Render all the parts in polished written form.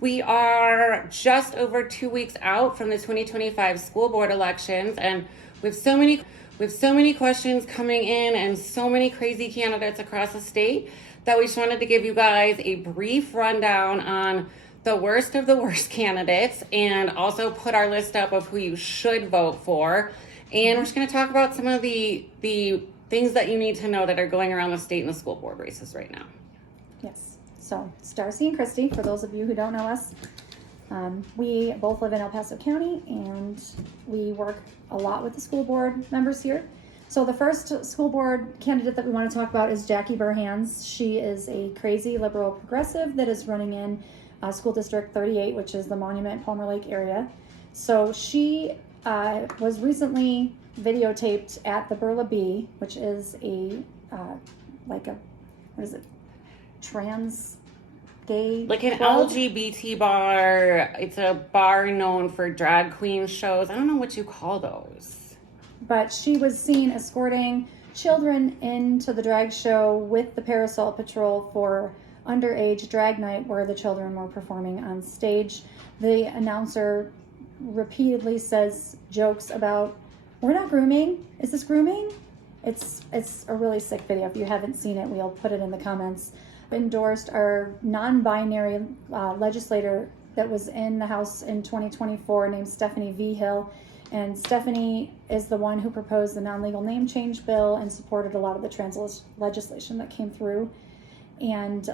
We are just over 2 weeks out from the 2025 school board elections, and we have so many questions coming in and so many crazy candidates across the state that we just wanted to give you guys a brief rundown on the worst of the worst candidates and also put our list up of who you should vote for. And we're just going to talk about some of the things that you need to know that are going around the state and the school board races right now. Yes. So, it's Darcy and Christy, for those of you who don't know us. We both live in El Paso County, and we work a lot with the school board members here. So the first school board candidate that we want to talk about is Jackie Burhans. She is a crazy liberal progressive that is running in School District 38, which is the Monument Palmer Lake area. So she was recently videotaped at the Burla Bee, which is a trans gay like an club? LGBT bar. It's a bar known for drag queen shows. I don't know what you call those. But she was seen escorting children into the drag show with the Parasol Patrol for underage drag night, where the children were performing on stage. The announcer repeatedly says jokes about, "We're not grooming. Is this grooming?" It's a really sick video. If you haven't seen it, we'll put it in the comments. Endorsed our non-binary legislator that was in the House in 2024 named Stephanie V. Hill. And Stephanie is the one who proposed the non-legal name change bill and supported a lot of the trans legislation that came through. And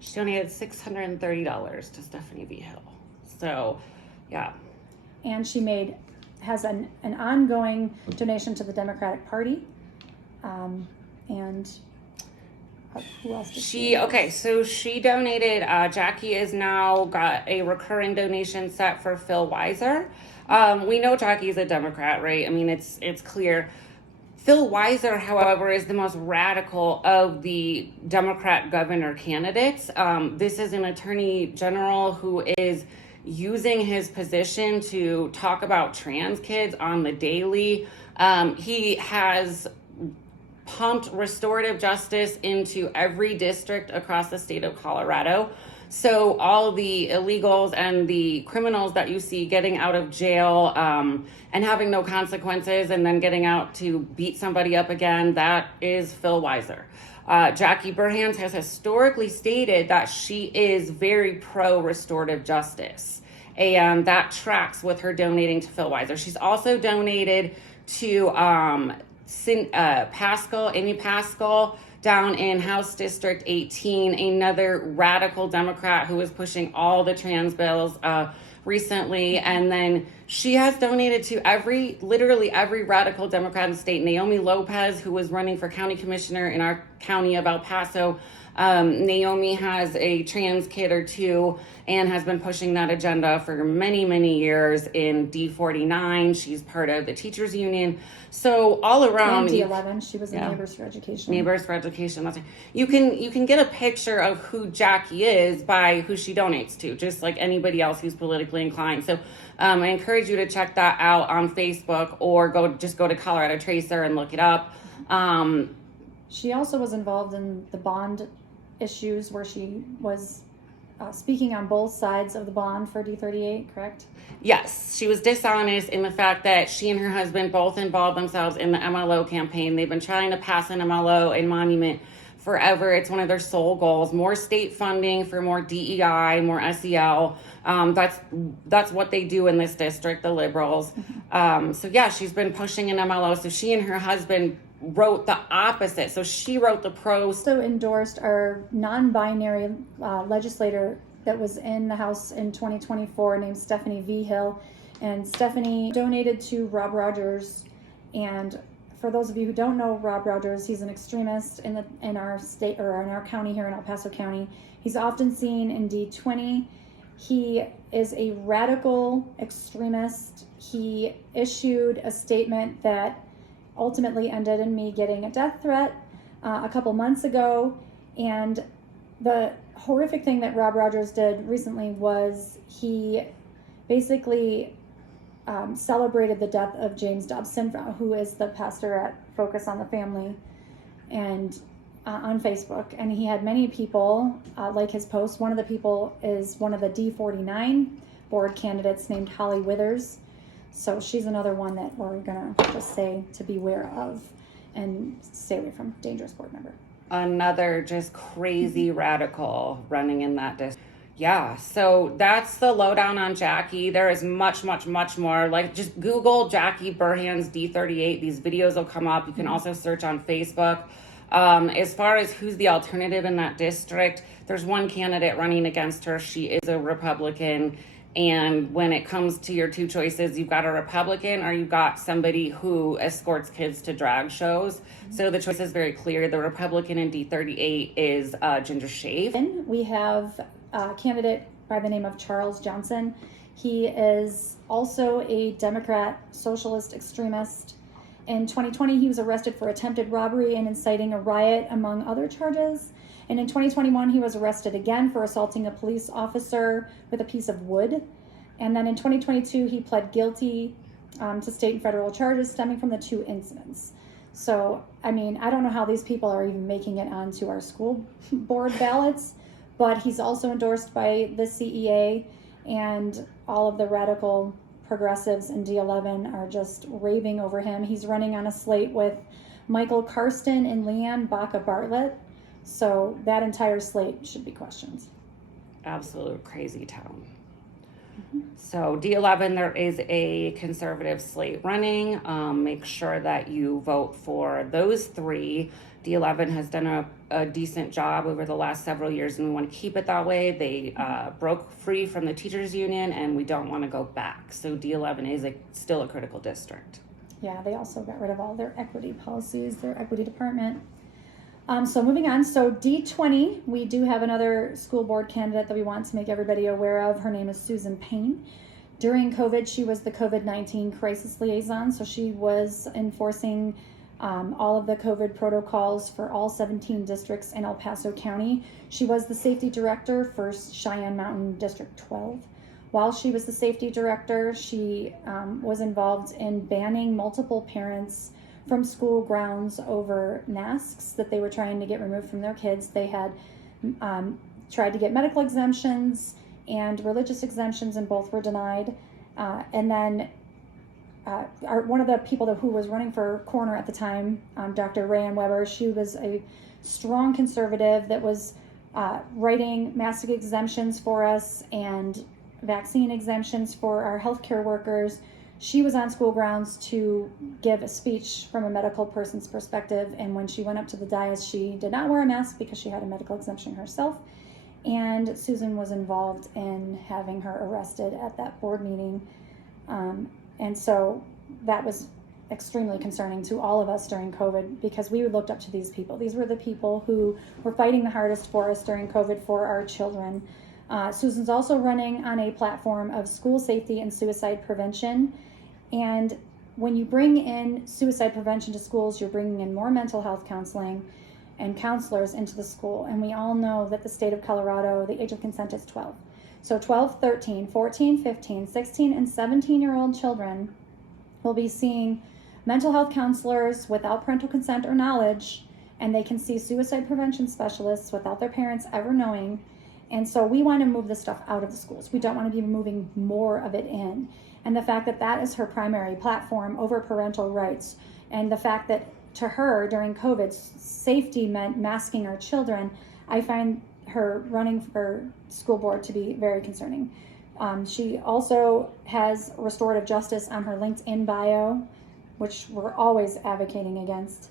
she donated $630 to Stephanie V. Hill. So, yeah. And she has an ongoing donation to the Democratic Party. And who else did she? Okay, so she donated. Jackie has now got a recurring donation set for Phil Weiser. We know Jackie's a Democrat, right? I mean, it's clear. Phil Weiser, however, is the most radical of the Democrat governor candidates. This is an attorney general who is using his position to talk about trans kids on the daily. He has pumped restorative justice into every district across the state of Colorado. So all the illegals and the criminals that you see getting out of jail and having no consequences and then getting out to beat somebody up again, that is Phil Weiser. Jackie Burhans has historically stated that she is very pro-restorative justice, and that tracks with her donating to Phil Weiser. She's also donated to Amy Pascal down in House District 18, another radical Democrat who is pushing all the trans bills recently. And then she has donated to literally every radical Democrat in the state. Naomi Lopez, who was running for county commissioner in our county of El Paso. Naomi has a trans kid or two and has been pushing that agenda for many, many years in D-39. She's part of the teachers union. So all around, and D11, she was in Neighbors for Education. Neighbors for Education. That's right. You can get a picture of who Jackie is by who she donates to, just like anybody else who's politically inclined. So I encourage you to check that out on Facebook, or go to Colorado Tracer and look it up. She also was involved in the bond issues, where she was speaking on both sides of the bond for D-38, correct? Yes, she was dishonest in the fact that she and her husband both involved themselves in the MLO campaign. They've been trying to pass an MLO and Monument forever. It's one of their sole goals. More state funding for more DEI, more SEL. That's what they do in this district, the liberals. So yeah, she's been pushing an MLO. So she and her husband wrote the opposite. So she wrote the pros. Also endorsed our non-binary legislator that was in the House in 2024 named Stephanie V. Hill. And Stephanie donated to Rob Rogers. And for those of you who don't know Rob Rogers, he's an extremist in our state, or in our county here in El Paso County. He's often seen in D20. He is a radical extremist. He issued a statement that ultimately ended in me getting a death threat a couple months ago. And the horrific thing that Rob Rogers did recently was he basically celebrated the death of James Dobson, who is the pastor at Focus on the Family. And on Facebook, and he had many people like his post. One of the people is one of the D-39 board candidates named Holly Withers. So she's another one that we're going to just say to beware of and stay away from. Dangerous board member. Another just crazy radical running in that district. Yeah, so that's the lowdown on Jackie. There is much, much, much more. Like, just Google Jackie Burhans D-38. These videos will come up. You can also search on Facebook. As far as who's the alternative in that district, there's one candidate running against her. She is a Republican. And when it comes to your two choices, you've got a Republican or you've got somebody who escorts kids to drag shows. So the choice is very clear. The Republican in D-38 is Ginger Shave. We have a candidate by the name of Charles Johnson. He is also a Democrat socialist extremist. In 2020, he was arrested for attempted robbery and inciting a riot, among other charges. And in 2021, he was arrested again for assaulting a police officer with a piece of wood. And then in 2022, he pled guilty to state and federal charges stemming from the two incidents. So, I mean, I don't know how these people are even making it onto our school board ballots, but he's also endorsed by the CEA, and all of the radical progressives in D11 are just raving over him. He's running on a slate with Michael Karsten and Leanne Baca-Bartlett. So that entire slate should be questioned. Absolute crazy town. So D11, there is a conservative slate running. Make sure that you vote for those three. D11 has done a decent job over the last several years, and we want to keep it that way. They broke free from the teachers union, and we don't want to go back. So D11 is still a critical district. Yeah, they also got rid of all their equity policies, their equity department. So moving on, so D20, we do have another school board candidate that we want to make everybody aware of. Her name is Susan Payne. During COVID, she was the COVID-19 crisis liaison, so she was enforcing all of the COVID protocols for all 17 districts in El Paso County. She was the safety director for Cheyenne Mountain District 12. While she was the safety director, she was involved in banning multiple parents from school grounds over masks that they were trying to get removed from their kids. They had tried to get medical exemptions and religious exemptions, and both were denied. And then one of the people who was running for coroner at the time, Dr. Rayanne Weber, she was a strong conservative that was writing mask exemptions for us and vaccine exemptions for our healthcare workers. She was on school grounds to give a speech from a medical person's perspective, and when she went up to the dais, she did not wear a mask because she had a medical exemption herself, and Susan was involved in having her arrested at that board meeting. And so that was extremely concerning to all of us during COVID, because we looked up to these people. These were the people who were fighting the hardest for us during COVID for our children. Susan's also running on a platform of school safety and suicide prevention. And when you bring in suicide prevention to schools, you're bringing in more mental health counseling and counselors into the school. And we all know that the state of Colorado, the age of consent is 12. So 12, 13, 14, 15, 16, and 17-year-old children will be seeing mental health counselors without parental consent or knowledge, and they can see suicide prevention specialists without their parents ever knowing. And so we want to move this stuff out of the schools. We don't want to be moving more of it in. And the fact that that is her primary platform over parental rights, and the fact that to her during COVID, safety meant masking our children, I find her running for school board to be very concerning. She also has restorative justice on her LinkedIn bio, which we're always advocating against.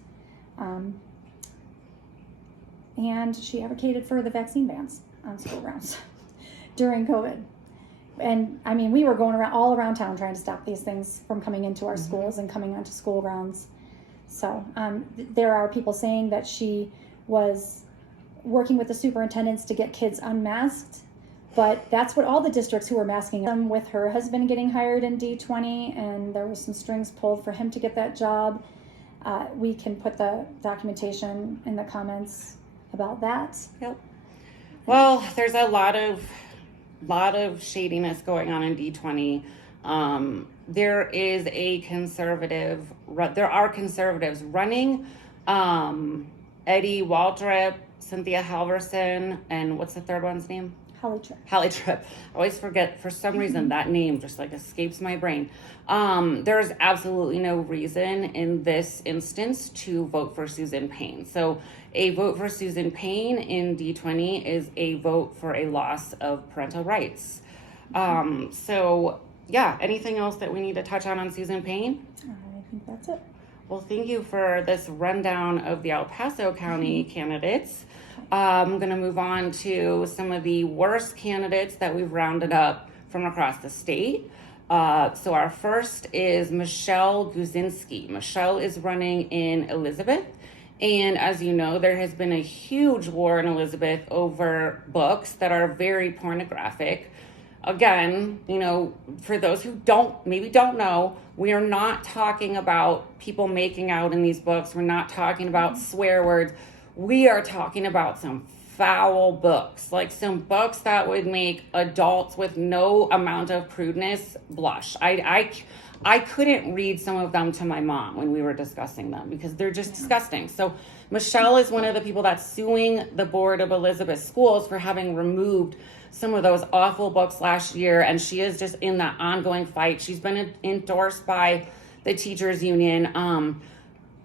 And she advocated for the vaccine bans on school grounds during COVID. And I mean, we were going around all around town trying to stop these things from coming into our schools and coming onto school grounds. So there are people saying that she was working with the superintendents to get kids unmasked, but that's what all the districts who were masking them, with her husband getting hired in D20, and there was some strings pulled for him to get that job. We can put the documentation in the comments about that. Yep. Well, there's a lot of shadiness going on in D20. There are conservatives running Eddie Waldrop, Cynthia Halverson, and what's the third one's name? Hallie Tripp. I always forget, for some reason, that name just like escapes my brain. There's absolutely no reason in this instance to vote for Susan Payne. So a vote for Susan Payne in D20 is a vote for a loss of parental rights. So yeah, anything else that we need to touch on Susan Payne? I think that's it. Well, thank you for this rundown of the El Paso County candidates. I'm going to move on to some of the worst candidates that we've rounded up from across the state. So our first is Michelle Guzinski. Michelle is running in Elizabeth. And as you know, there has been a huge war in Elizabeth over books that are very pornographic. Again, you know, for those who don't know, we are not talking about people making out in these books. We're not talking about swear words. We are talking about some foul books, like some books that would make adults with no amount of prudeness blush. I couldn't read some of them to my mom when we were discussing them because they're just disgusting. So Michelle is one of the people that's suing the board of Elizabeth schools for having removed some of those awful books last year, and she is just in that ongoing fight. She's been endorsed by the teachers union.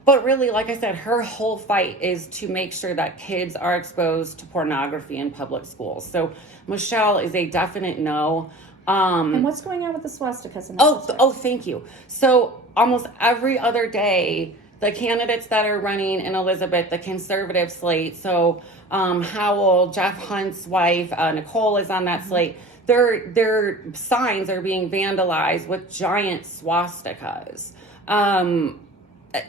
But really, like I said, her whole fight is to make sure that kids are exposed to pornography in public schools. So Michelle is a definite no. And what's going on with the swastikas? Thank you. So almost every other day, the candidates that are running in Elizabeth, the conservative slate, so Howell, Jeff Hunt's wife, Nicole is on that slate. Their signs are being vandalized with giant swastikas.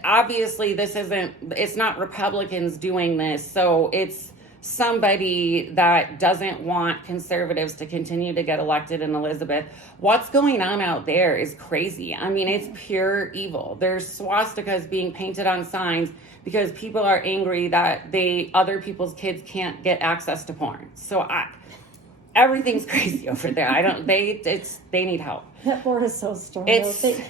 Obviously it's not Republicans doing this, so it's somebody that doesn't want conservatives to continue to get elected in Elizabeth. What's going on out there is crazy. I mean, it's pure evil. There's swastikas being painted on signs because people are angry that other people's kids can't get access to porn. So everything's crazy over there. They need help. That board is so strong. They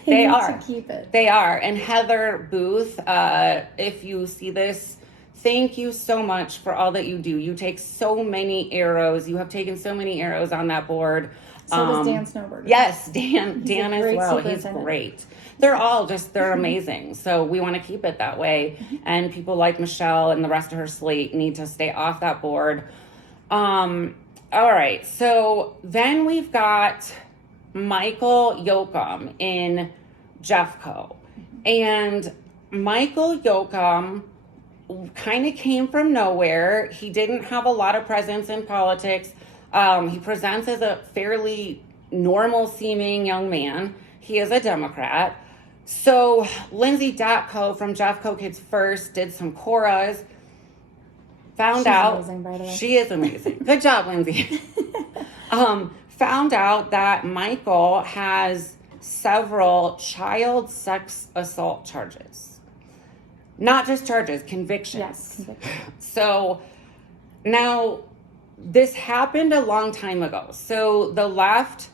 need are. to keep it. They are. And Heather Booth, if you see this, thank you so much for all that you do. You take so many arrows. You have taken so many arrows on that board. So does Dan Snowberger. Yes, Dan as well. He's great. They're amazing. So we want to keep it that way. And people like Michelle and the rest of her slate need to stay off that board. All right. So then we've got Michael Yocum in DougCo. And Michael Yocum kind of came from nowhere. He didn't have a lot of presence in politics. He presents as a fairly normal seeming young man. He is a Democrat. So Lindsay DougCo from DougCo Kids First did some choras. She's amazing, by the way. She is amazing. Good job, Lindsay. Found out that Michael has several child sex assault charges. Not just charges, convictions. Yes, convictions. So now this happened a long time ago. So the left,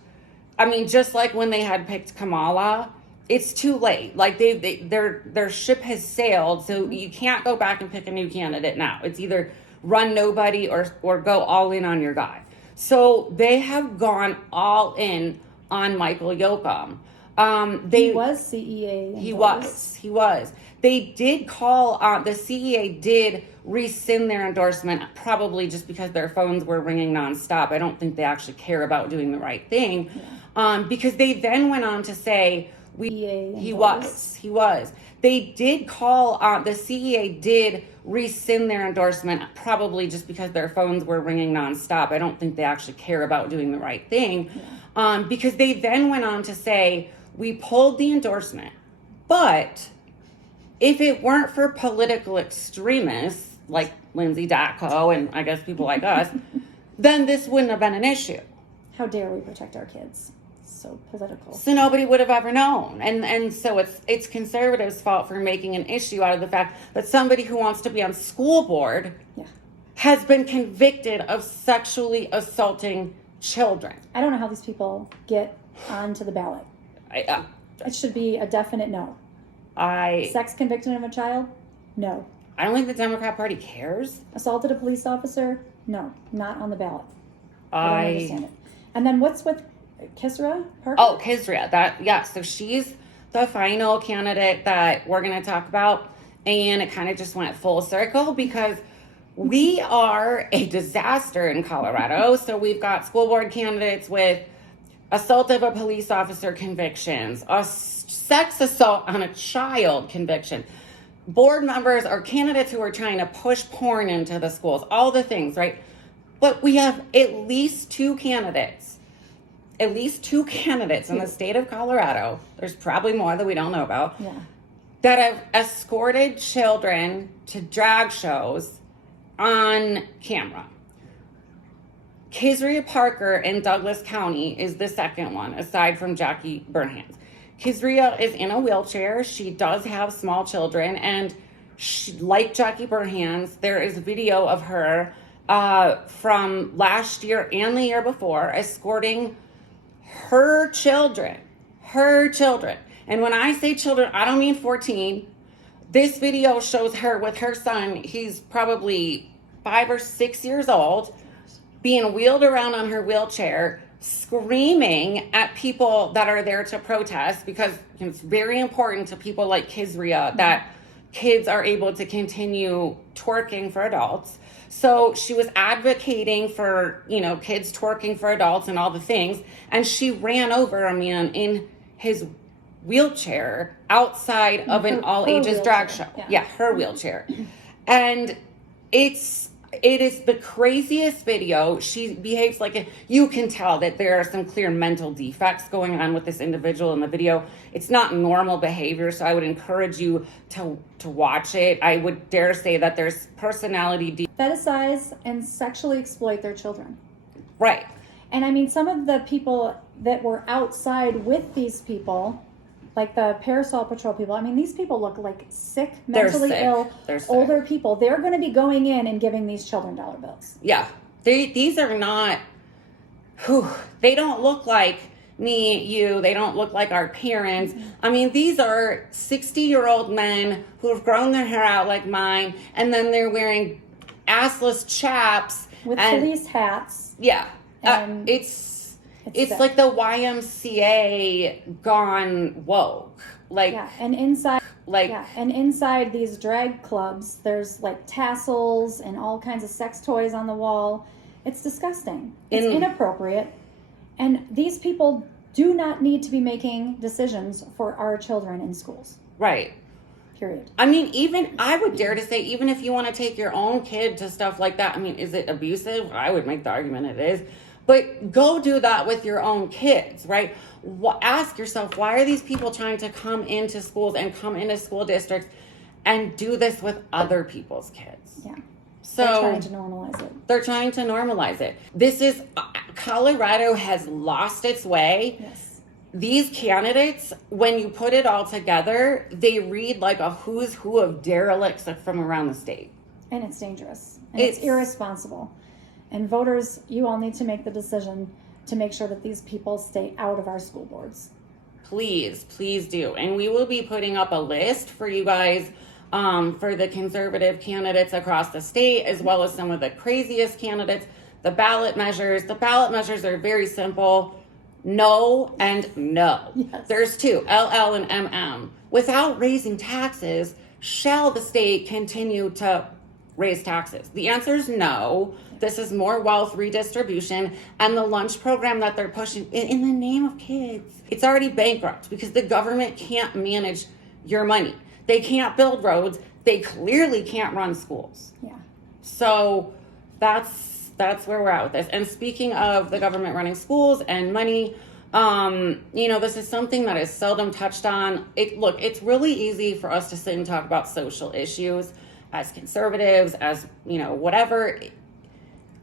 I mean, just like when they had picked Kamala, it's too late. Like their ship has sailed, so you can't go back and pick a new candidate now. It's either run nobody or go all in on your guy. So they have gone all in on Michael Yocum. He was CEA. He was. They did call, the CEA did rescind their endorsement, probably just because their phones were ringing nonstop. I don't think they actually care about doing the right thing. Yeah. Because they then went on to say, he was. They did call, the CEA did rescind their endorsement, probably just because their phones were ringing nonstop. I don't think they actually care about doing the right thing. Yeah. Because they then went on to say, we pulled the endorsement, but if it weren't for political extremists like Lindsay DougCo and I guess people like us, then this wouldn't have been an issue. How dare we protect our kids? So political. So nobody would have ever known. And so it's conservatives' fault for making an issue out of the fact that somebody who wants to be on school board has been convicted of sexually assaulting children. I don't know how these people get onto the ballot. It should be a definite no. Sex conviction of a child? No. I don't think the Democrat Party cares. Assaulted a police officer? No, not on the ballot. I don't understand it. And then what's with Kyrzia Parker? Oh, Kyrzia. So she's the final candidate that we're going to talk about. And it kind of just went full circle because we are a disaster in Colorado. So we've got school board candidates with assault of a police officer convictions, a sex assault on a child conviction, board members or candidates who are trying to push porn into the schools, all the things, right? But we have at least two candidates in the state of Colorado. There's probably more that we don't know about. Yeah. That have escorted children to drag shows on camera. Kyrzia Parker in Douglas County is the second one, aside from Jackie Burhans. Kyrzia is in a wheelchair. She does have small children, and she, like Jackie Burhans, there is video of her from last year and the year before escorting her children. And when I say children, I don't mean 14. This video shows her with her son. He's probably 5 or 6 years old, being wheeled around on her wheelchair, screaming at people that are there to protest, because it's very important to people like Kyrzia that kids are able to continue twerking for adults. So she was advocating for, kids twerking for adults and all the things. And she ran over a man in his wheelchair outside of an all ages drag show. Yeah, her wheelchair. And it is the craziest video. She behaves like you can tell that there are some clear mental defects going on with this individual in the video. It's not normal behavior, so I would encourage you to watch it. I would dare say that there's personality fetishize and sexually exploit their children. Right. And I mean, some of the people that were outside with these people, like the Parasol Patrol people, I mean, these people look like sick, mentally ill, older people. They're going to be going in and giving these children dollar bills. Yeah. These are not, they don't look like me, you, they don't look like our parents. Mm-hmm. I mean, these are 60-year-old men who have grown their hair out like mine, and then they're wearing assless chaps. With police hats. Yeah. It's like the YMCA gone woke. And inside these drag clubs, there's like tassels and all kinds of sex toys on the wall. It's disgusting. It's inappropriate. And these people do not need to be making decisions for our children in schools. Right. Period. I mean, I would dare to say, even if you want to take your own kid to stuff like that, I mean, is it abusive? I would make the argument it is. But go do that with your own kids, right? Ask yourself, why are these people trying to come into schools and come into school districts and do this with other people's kids? Yeah. So they're trying to normalize it. They're trying to normalize it. Colorado has lost its way. Yes. These candidates, when you put it all together, they read like a who's who of derelicts from around the state. And it's dangerous. And it's irresponsible. And voters, you all need to make the decision to make sure that these people stay out of our school boards. Please do. And we will be putting up a list for you guys for the conservative candidates across the state, as well as some of the craziest candidates. The ballot measures are very simple. No and no. Yes. There's two, LL and MM. Without raising taxes, shall the state continue to raise taxes? The answer is no. This is more wealth redistribution, and the lunch program that they're pushing in the name of kids. It's already bankrupt because the government can't manage your money. They can't build roads. They clearly can't run schools. Yeah. So that's where we're at with this. And speaking of the government running schools and money, this is something that is seldom touched on. It's really easy for us to sit and talk about social issues as conservatives, as, whatever.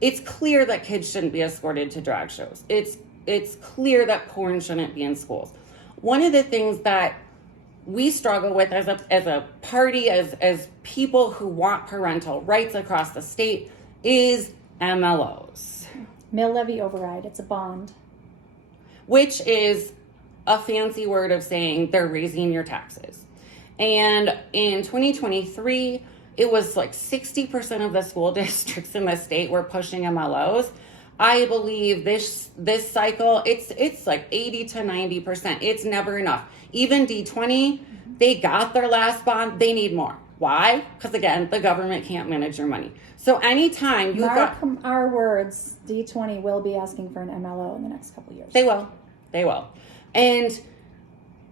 It's clear that kids shouldn't be escorted to drag shows. It's clear that porn shouldn't be in schools. One of the things that we struggle with as a party, as people who want parental rights across the state, is MLOs. Mill levy override. It's a bond. Which is a fancy word of saying they're raising your taxes. And in 2023, it was like 60% of the school districts in the state were pushing MLOs. I believe this cycle, it's like 80 to 90%. It's never enough. Even D20, they got their last bond. They need more. Why? Because again, the government can't manage your money. So anytime you Mark our words, D20 will be asking for an MLO in the next couple of years. They will. And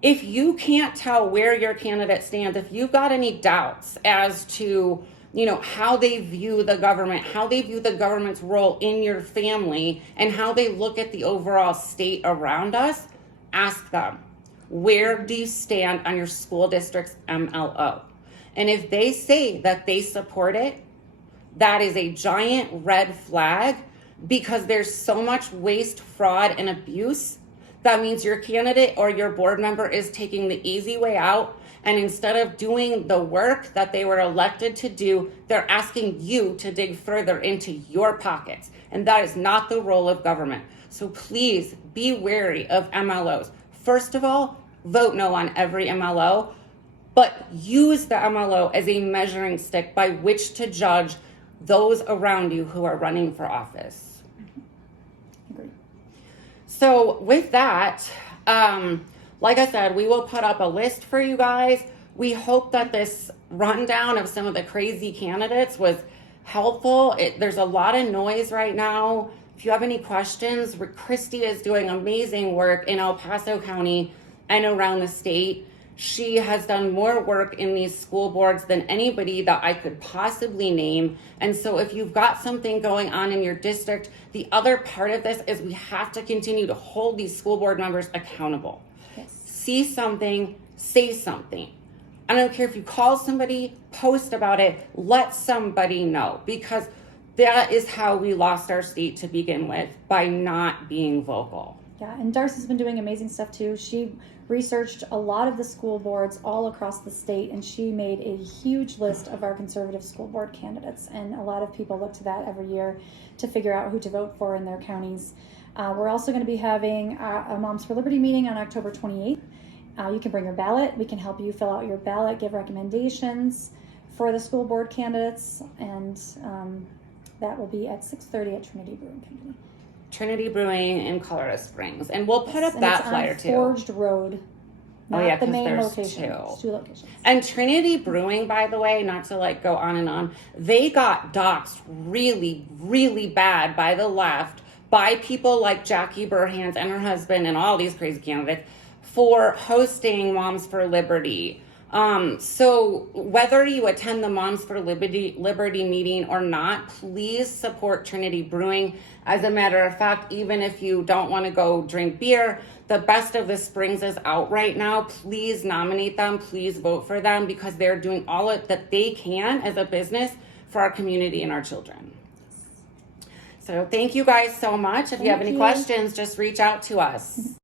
if you can't tell where your candidate stands, if you've got any doubts as to, you know, how they view the government, how they view the government's role in your family, and how they look at the overall state around us, ask them, where do you stand on your school district's MLO? And if they say that they support it, that is a giant red flag, because there's so much waste, fraud, and abuse. That means your candidate or your board member is taking the easy way out, and instead of doing the work that they were elected to do, they're asking you to dig further into your pockets. And that is not the role of government. So please be wary of MLOs. First of all, vote no on every MLO, but use the MLO as a measuring stick by which to judge those around you who are running for office. Agreed. So with that, like I said, we will put up a list for you guys. We hope that this rundown of some of the crazy candidates was helpful. There's a lot of noise right now. If you have any questions, Christy is doing amazing work in El Paso County and around the state. She has done more work in these school boards than anybody that I could possibly name. And so if you've got something going on in your district, the other part of this is we have to continue to hold these school board members accountable. Yes. See something, say something. I don't care if you call somebody, post about it, let somebody know, because that is how we lost our state to begin with, by not being vocal. Yeah, and Darcy's been doing amazing stuff too. She researched a lot of the school boards all across the state, and she made a huge list of our conservative school board candidates. And a lot of people look to that every year to figure out who to vote for in their counties. We're also going to be having a Moms for Liberty meeting on October 28th. You can bring your ballot. We can help you fill out your ballot, give recommendations for the school board candidates, and that will be at 6:30 at Trinity Brewing Company. Trinity Brewing in Colorado Springs. And we'll put up that flyer too. Forged Road. Not yeah, the 'cause main there's location. two. It's 2 locations. And Trinity Brewing, by the way, not to like go on and on, they got doxxed really, really bad by the left, by people like Jackie Burhans and her husband and all these crazy candidates for hosting Moms for Liberty. So whether you attend the Moms for Liberty meeting or not, please support Trinity Brewing. As a matter of fact, even if you don't want to go drink beer, the Best of the Springs is out right now. Please nominate them. Please vote for them, because they're doing all that they can as a business for our community and our children. So thank you guys so much. If you have any questions, just reach out to us.